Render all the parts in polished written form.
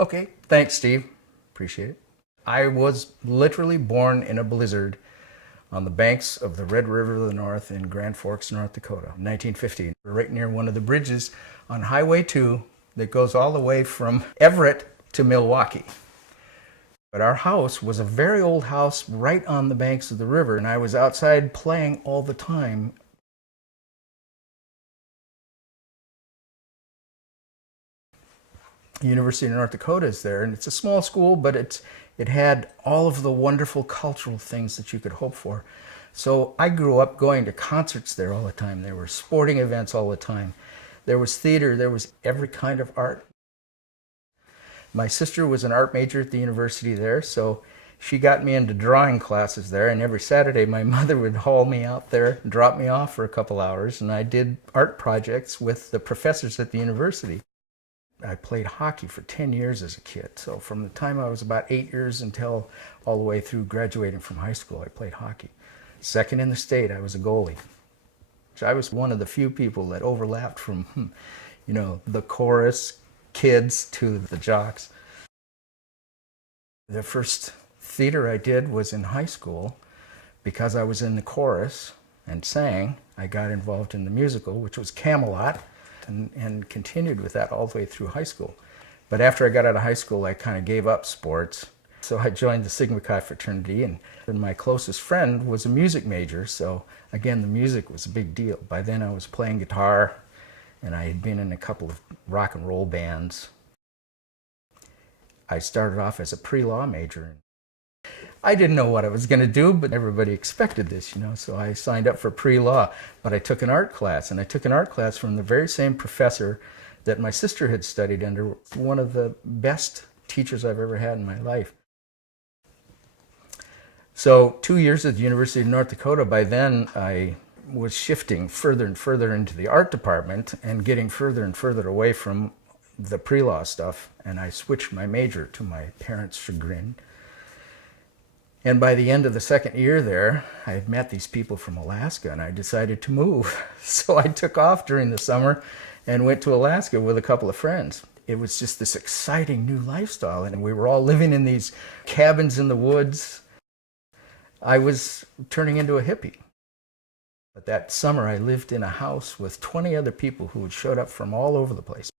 Okay, thanks, Steve. Appreciate it. I was literally born in a blizzard on the banks of the Red River of the North in Grand Forks, North Dakota, 1915, right near one of the bridges on Highway 2 that goes all the way from Everett to Milwaukee. But our house was a very old house right on the banks of the river, and I was outside playing all the time. The University of North Dakota is there, and it's a small school, but it had all of the wonderful cultural things that you could hope for. So I grew up going to concerts there all the time. There were sporting events all the time. There was theater. There was every kind of art. My sister was an art major at the university there, so she got me into drawing classes there, and every Saturday my mother would haul me out there, drop me off for a couple hours, and I did art projects with the professors at the university. I played hockey for 10 years as a kid. So from the time I was about 8 years until all the way through graduating from high school, I played hockey. Second in the state, I was a goalie. So I was one of the few people that overlapped from, the chorus kids to the jocks. The first theater I did was in high school. Because I was in the chorus and sang, I got involved in the musical, which was Camelot. And continued with that all the way through high school. But after I got out of high school, I kind of gave up sports. So I joined the Sigma Chi fraternity, and my closest friend was a music major, so again, the music was a big deal. By then I was playing guitar, and I had been in a couple of rock and roll bands. I started off as a pre-law major. I didn't know what I was going to do, but everybody expected this, so I signed up for pre-law. But I took an art class, and I took an art class from the very same professor that my sister had studied under, one of the best teachers I've ever had in my life. So 2 years at the University of North Dakota, by then I was shifting further and further into the art department and getting further and further away from the pre-law stuff, and I switched my major to my parents' chagrin. And by the end of the second year there, I had met these people from Alaska, and I decided to move. So I took off during the summer and went to Alaska with a couple of friends. It was just this exciting new lifestyle, and we were all living in these cabins in the woods. I was turning into a hippie. But that summer, I lived in a house with 20 other people who had showed up from all over the place.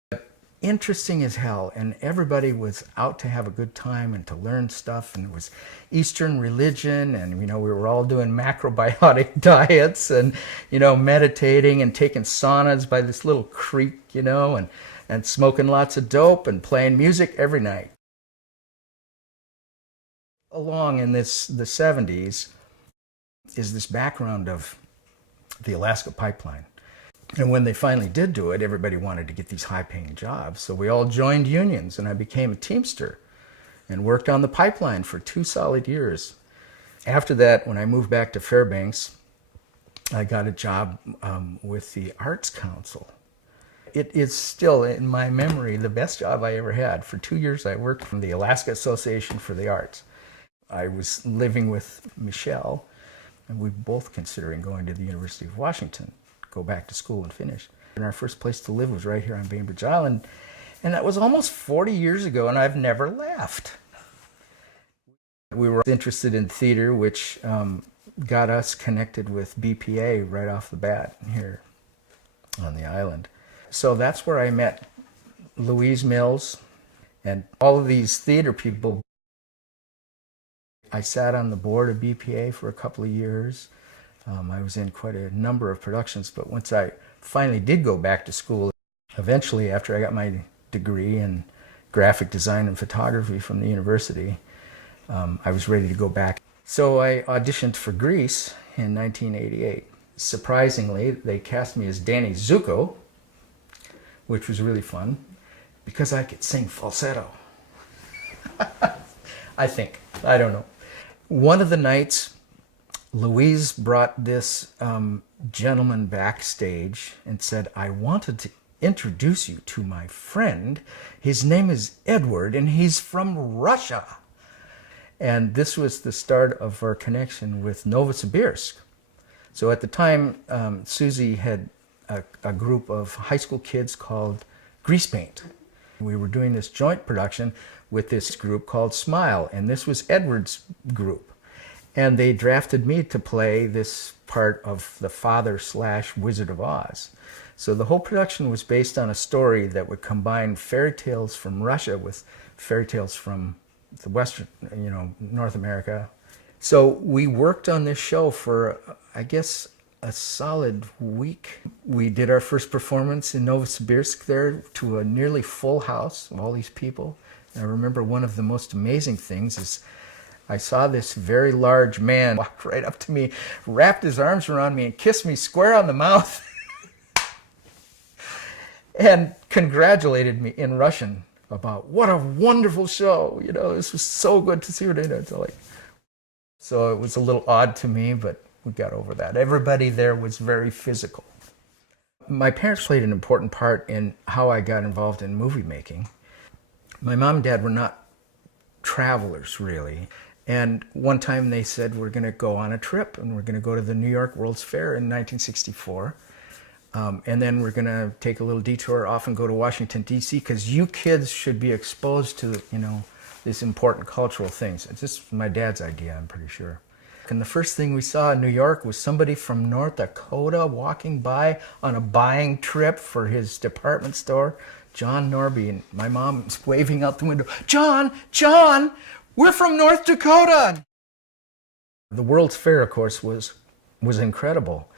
Interesting as hell, and everybody was out to have a good time and to learn stuff, and it was Eastern religion, and we were all doing macrobiotic diets and meditating and taking saunas by this little creek, and smoking lots of dope and playing music every night. Along in the 70s is this background of the Alaska pipeline. And when they finally did do it, everybody wanted to get these high-paying jobs. So we all joined unions, and I became a Teamster and worked on the pipeline for 2 solid years. After that, when I moved back to Fairbanks, I got a job with the Arts Council. It is still, in my memory, the best job I ever had. For 2 years, I worked for the Alaska Association for the Arts. I was living with Michelle, and we were both considering going to the University of Washington, go back to school and finish. And our first place to live was right here on Bainbridge Island, and that was almost 40 years ago, and I've never left. We were interested in theater, which got us connected with BPA right off the bat here on the island. So that's where I met Louise Mills and all of these theater people. I sat on the board of BPA for a couple of years. I was in quite a number of productions, but once I finally did go back to school, eventually after I got my degree in graphic design and photography from the university, I was ready to go back. So I auditioned for Grease in 1988. Surprisingly, they cast me as Danny Zuko, which was really fun, because I could sing falsetto. I think. I don't know. One of the nights, Louise brought this gentleman backstage and said, "I wanted to introduce you to my friend. His name is Edward, and he's from Russia." And this was the start of our connection with Novosibirsk. So at the time, Susie had a group of high school kids called Grease Paint. We were doing this joint production with this group called Smile, and this was Edward's group. And they drafted me to play this part of the father/Wizard of Oz. So the whole production was based on a story that would combine fairy tales from Russia with fairy tales from the Western, North America. So we worked on this show for, I guess, a solid week. We did our first performance in Novosibirsk there to a nearly full house of all these people. And I remember one of the most amazing things is I saw this very large man walk right up to me, wrapped his arms around me and kissed me square on the mouth and congratulated me in Russian about what a wonderful show. This was so good to see her. So it was a little odd to me, but we got over that. Everybody there was very physical. My parents played an important part in how I got involved in movie making. My mom and dad were not travelers, really. And one time they said, we're going to go on a trip, and we're going to go to the New York World's Fair in 1964. And then we're going to take a little detour off and go to Washington, D.C., because you kids should be exposed to, these important cultural things. It's just my dad's idea, I'm pretty sure. And the first thing we saw in New York was somebody from North Dakota walking by on a buying trip for his department store, John Norby, and my mom was waving out the window, John, we're from North Dakota. The World's Fair, of course, was incredible.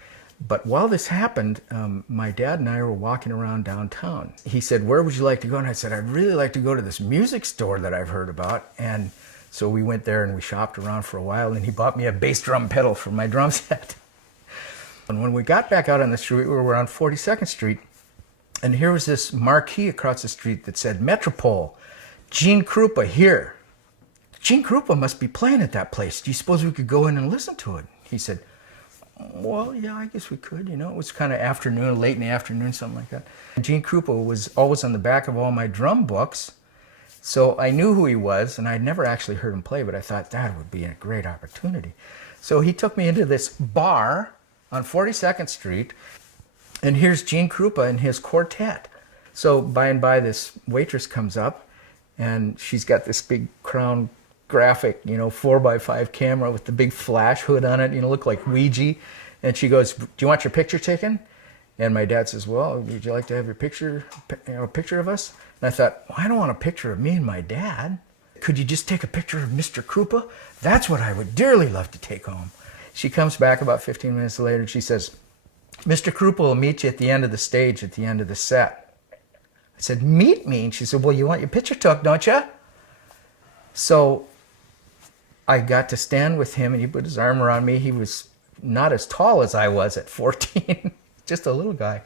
But while this happened, my dad and I were walking around downtown. He said, where would you like to go? And I said, I'd really like to go to this music store that I've heard about. And so we went there and we shopped around for a while, and he bought me a bass drum pedal for my drum set. And when we got back out on the street, we were on 42nd Street, and here was this marquee across the street that said, Metropole, Gene Krupa here. Gene Krupa must be playing at that place. Do you suppose we could go in and listen to it? He said, well, yeah, I guess we could. It was kind of afternoon, late in the afternoon, something like that. Gene Krupa was always on the back of all my drum books. So I knew who he was, and I'd never actually heard him play, but I thought that would be a great opportunity. So he took me into this bar on 42nd Street, and here's Gene Krupa and his quartet. So by and by, this waitress comes up, and she's got this big Crown graphic, 4x5 camera with the big flash hood on it, look like Ouija. And she goes, do you want your picture taken? And my dad says, well, would you like to have your picture, a picture of us? And I thought, well, I don't want a picture of me and my dad. Could you just take a picture of Mr. Krupa? That's what I would dearly love to take home. She comes back about 15 minutes later and she says, Mr. Krupa will meet you at the end of the stage, at the end of the set. I said, meet me? And she said, well, you want your picture took, don't you? So I got to stand with him, and he put his arm around me. He was not as tall as I was at 14, just a little guy,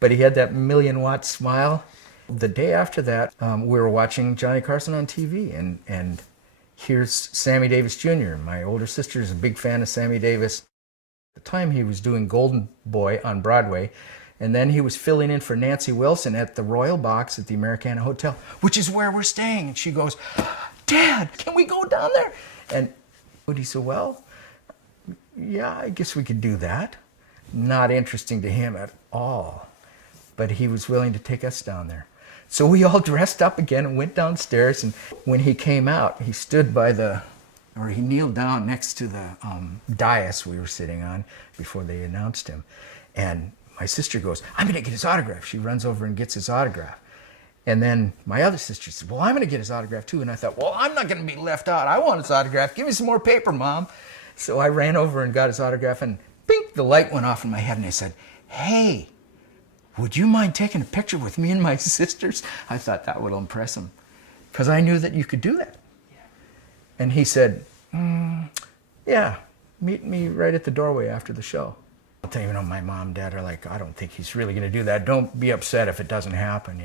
but he had that million-watt smile. The day after that, we were watching Johnny Carson on TV, and here's Sammy Davis Jr. My older sister is a big fan of Sammy Davis. At the time, he was doing Golden Boy on Broadway, and then he was filling in for Nancy Wilson at the Royal Box at the Americana Hotel, which is where we're staying. And she goes, Dad, can we go down there? And he said, well, yeah, I guess we could do that. Not interesting to him at all, but he was willing to take us down there. So we all dressed up again and went downstairs, and when he came out, he stood by he kneeled down next to the dais we were sitting on before they announced him. And my sister goes, I'm going to get his autograph. She runs over and gets his autograph. And then my other sister said, well, I'm going to get his autograph too. And I thought, well, I'm not going to be left out. I want his autograph. Give me some more paper, Mom. So I ran over and got his autograph, and bink, the light went off in my head, and I said, hey, would you mind taking a picture with me and my sisters? I thought that would impress him, because I knew that you could do that. Yeah. And he said, yeah, meet me right at the doorway after the show. I'll tell you, my mom and dad are like, I don't think he's really going to do that. Don't be upset if it doesn't happen,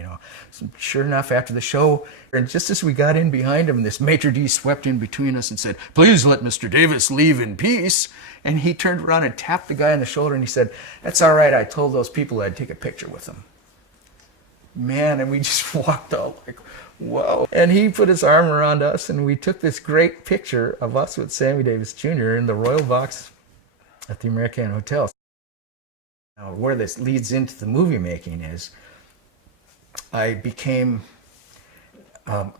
So sure enough, after the show, and just as we got in behind him, this maitre d' swept in between us and said, please let Mr. Davis leave in peace. And he turned around and tapped the guy on the shoulder, and he said, that's all right. I told those people I'd take a picture with them. Man, and we just walked out like, whoa. And he put his arm around us, and we took this great picture of us with Sammy Davis Jr. in the Royal Box at the Americana Hotel. Now, where this leads into the movie making is I became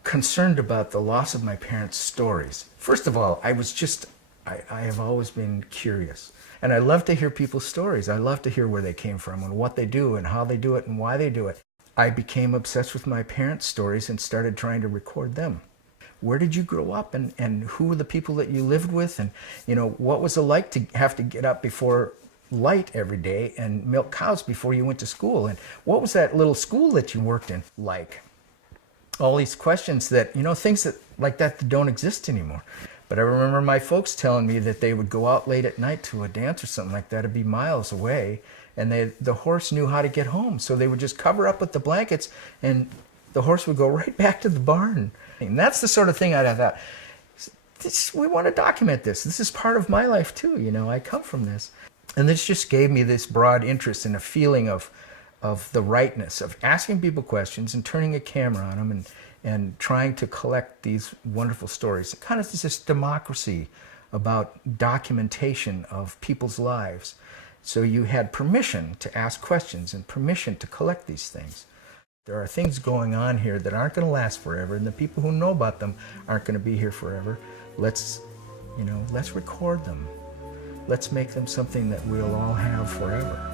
concerned about the loss of my parents' stories. First of all, I have always been curious. And I love to hear people's stories. I love to hear where they came from and what they do and how they do it and why they do it. I became obsessed with my parents' stories and started trying to record them. Where did you grow up, and who were the people that you lived with, and what was it like to have to get up before light every day and milk cows before you went to school, and what was that little school that you worked in like? All these questions that, things that like that don't exist anymore. But I remember my folks telling me that they would go out late at night to a dance or something like that. It'd be miles away, and the horse knew how to get home, so they would just cover up with the blankets and the horse would go right back to the barn. And that's the sort of thing I thought, we want to document this. This is part of my life too. I come from this. And this just gave me this broad interest and a feeling of the rightness of asking people questions and turning a camera on them and trying to collect these wonderful stories. It kind of is this democracy about documentation of people's lives. So you had permission to ask questions and permission to collect these things. There are things going on here that aren't going to last forever, and the people who know about them aren't going to be here forever. Let's record them. Let's make them something that we'll all have forever.